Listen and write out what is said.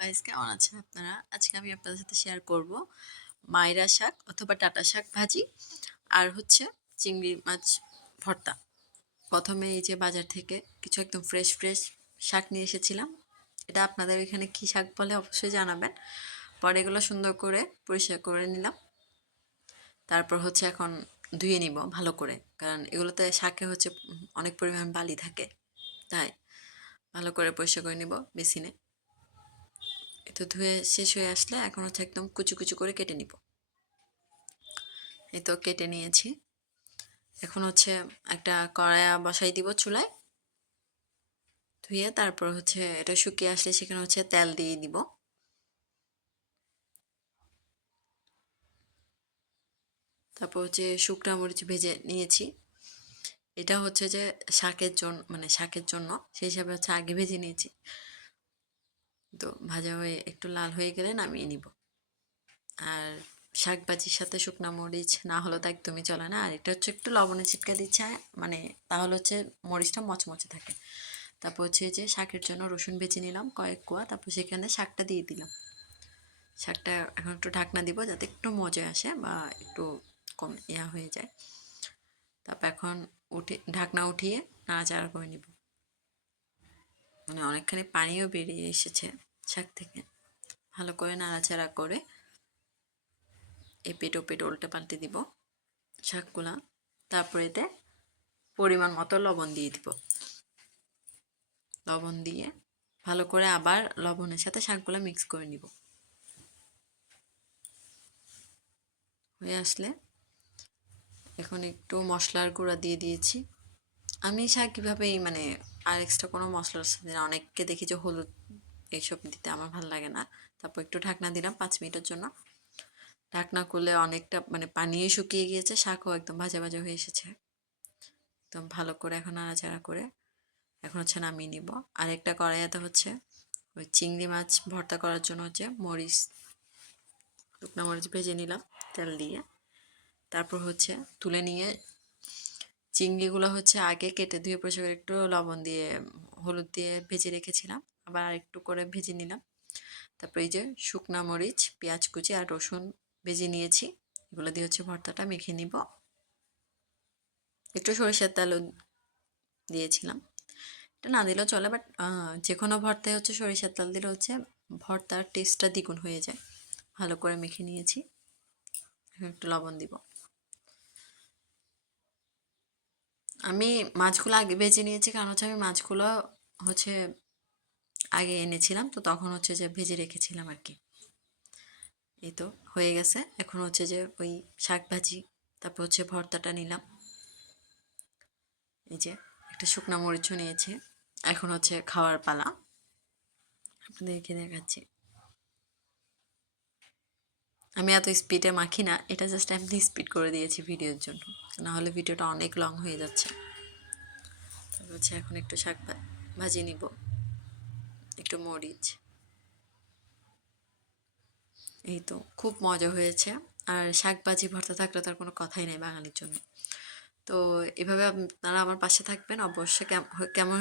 Guys, কেমন আছেন আপনারা? আজকে আমি আপনাদের সাথে শেয়ার করব মাইরা শাক অথবা ডাঁটা শাক ভাজি আর হচ্ছে চিংড়ি মাছ ভর্তা। প্রথমে এই যে বাজার থেকে কিছু একদম ফ্রেশ ফ্রেশ শাক নিয়ে এসেছিলাম। এটা আপনাদের এখানে কি শাক বলে অবশ্যই জানাবেন। পরে এগুলো সুন্দর করে পরিষ্কার করে নিলাম। তারপর হচ্ছে এখন ধুয়ে নিব ভালো করে, কারণ এগুলোতে শাকে হচ্ছে অনেক পরিমাণ বালি থাকে, তাই ভালো করে পরিষ্কার করে নিব বেসিনে। তো ধুয়ে শেষ হয়ে আসলে এখন হচ্ছে একদম কুচি কুচি করে কেটে নিব। এই তো কেটে নিয়েছি। এখন হচ্ছে একটা কড়াইয়া বসাই দিব চুলায়। ধুয়ে তারপর হচ্ছে এটা শুকিয়ে আসলে সেখানে হচ্ছে তেল দিয়ে দিব। তারপর হচ্ছে শুকনা মরিচ ভেজে নিয়েছি। এটা হচ্ছে যে শাকের জন্য সেই হিসাবে হচ্ছে আগে ভেজে নিয়েছি। তো ভাজা হয়ে একটু লাল হয়ে গেলে নামিয়ে নিব। আর শাক ভাজির সাথে শুকনা মরিচ না হলে তো একদমই চলে না। আর এটা হচ্ছে একটু লবণে ছিটকে দিচ্ছে, মানে তাহলে হচ্ছে মরিচটা মচমচে থাকে। তারপর হচ্ছে যে শাকের জন্য রসুন বেছে নিলাম কয়েক কোয়া, তারপর সেখানে শাকটা দিয়ে দিলাম। শাকটা এখন একটু ঢাকনা দিব যাতে একটু মজা আসে বা একটু কম হয়ে যায়। তারপর এখন ঢাকনা উঠিয়ে নাড়াচাড়া করে নিব। মানে অনেকখানি পানিও বেরিয়ে এসেছে শাক থেকে। ভালো করে নাড়াচাড়া করে এপিট ওপিট উল্টে পাল্টে দিব শাকগুলা। তারপরে এতে পরিমাণ মতো লবণ দিয়ে দিব। লবণ দিয়ে ভালো করে আবার লবণের সাথে শাকগুলা মিক্স করে নিব। হয়ে আসলে এখন একটু মশলার গুঁড়া দিয়ে দিয়েছি। আমি শাক কীভাবেই মানে আর এক্সট্রা কোনো মশলা দিই না। অনেককে দেখি যে হলুদ এইসব দিতে, আমার ভালো লাগে না। তারপর একটু ঢাকনা দিলাম 5 মিনিটের জন্য। ঢাকনা করলে অনেকটা মানে পানিও শুকিয়ে গিয়েছে, শাকও একদম ভাজা ভাজা হয়ে এসেছে। একদম ভালো করে এখন নাড়াচাড়া করে এখন হচ্ছে নামিয়ে নিব। আর একটা কড়াইয়াতে হচ্ছে ওই চিংড়ি মাছ ভর্তা করার জন্য হচ্ছে শুকনো মরিচ ভেজে নিলাম তেল দিয়ে। তারপর হচ্ছে তুলে নিয়ে চিংড়িগুলো হচ্ছে আগে কেটে ধুয়ে পরিষ্কার করে একটু লবণ দিয়ে হলুদ দিয়ে ভেজে রেখেছিলাম, আবার একটু করে ভেজে নিলাম। তারপর এই যে শুকনা মরিচ, পেঁয়াজ কুচি আর রসুন ভেজে নিয়েছি, এগুলো দিয়ে হচ্ছে ভর্তাটা মেখে নিব। একটু সরিষার তেলও দিয়েছিলাম, এটা না দিলেও চলে, বাট যে কোনো ভর্তায় হচ্ছে সরিষার তেল দিলে হচ্ছে ভর্তার টেস্টটা দ্বিগুণ হয়ে যায়। ভালো করে মেখে নিয়েছি, একটু লবণ দিব। আমি মাছগুলো আগে ভেজে নিয়েছি, কারণ হচ্ছে আমি মাছগুলো হচ্ছে আগে এনেছিলাম, তো তখন হচ্ছে যে ভেজে রেখেছিলাম আর কি। এই তো হয়ে গেছে। এখন হচ্ছে যে ওই শাক ভাজি, তারপর হচ্ছে ভর্তাটা নিলাম। এই যে একটা শুকনো মরিচও নিয়েছি। এখন হচ্ছে খাওয়ার পালা, আপনাদেরকে দেখাচ্ছি। আমি এত স্পিডে মাখি না, এটা জাস্ট এমনি স্পিড করে দিয়েছি ভিডিওর জন্য, না হলে ভিডিওটা অনেক লং হয়ে যাচ্ছে। তারপর হচ্ছে এখন একটু শাক ভাজি নিব, একটু মরিচ। এই তো খুব মজা হয়েছে। আর শাক ভাজি ভর্তা থাকলে তার কোনো কথাই নেই বাঙালির জন্য। তো এভাবে আপনারা আমার পাশে থাকবেন অবশ্যই। কেমন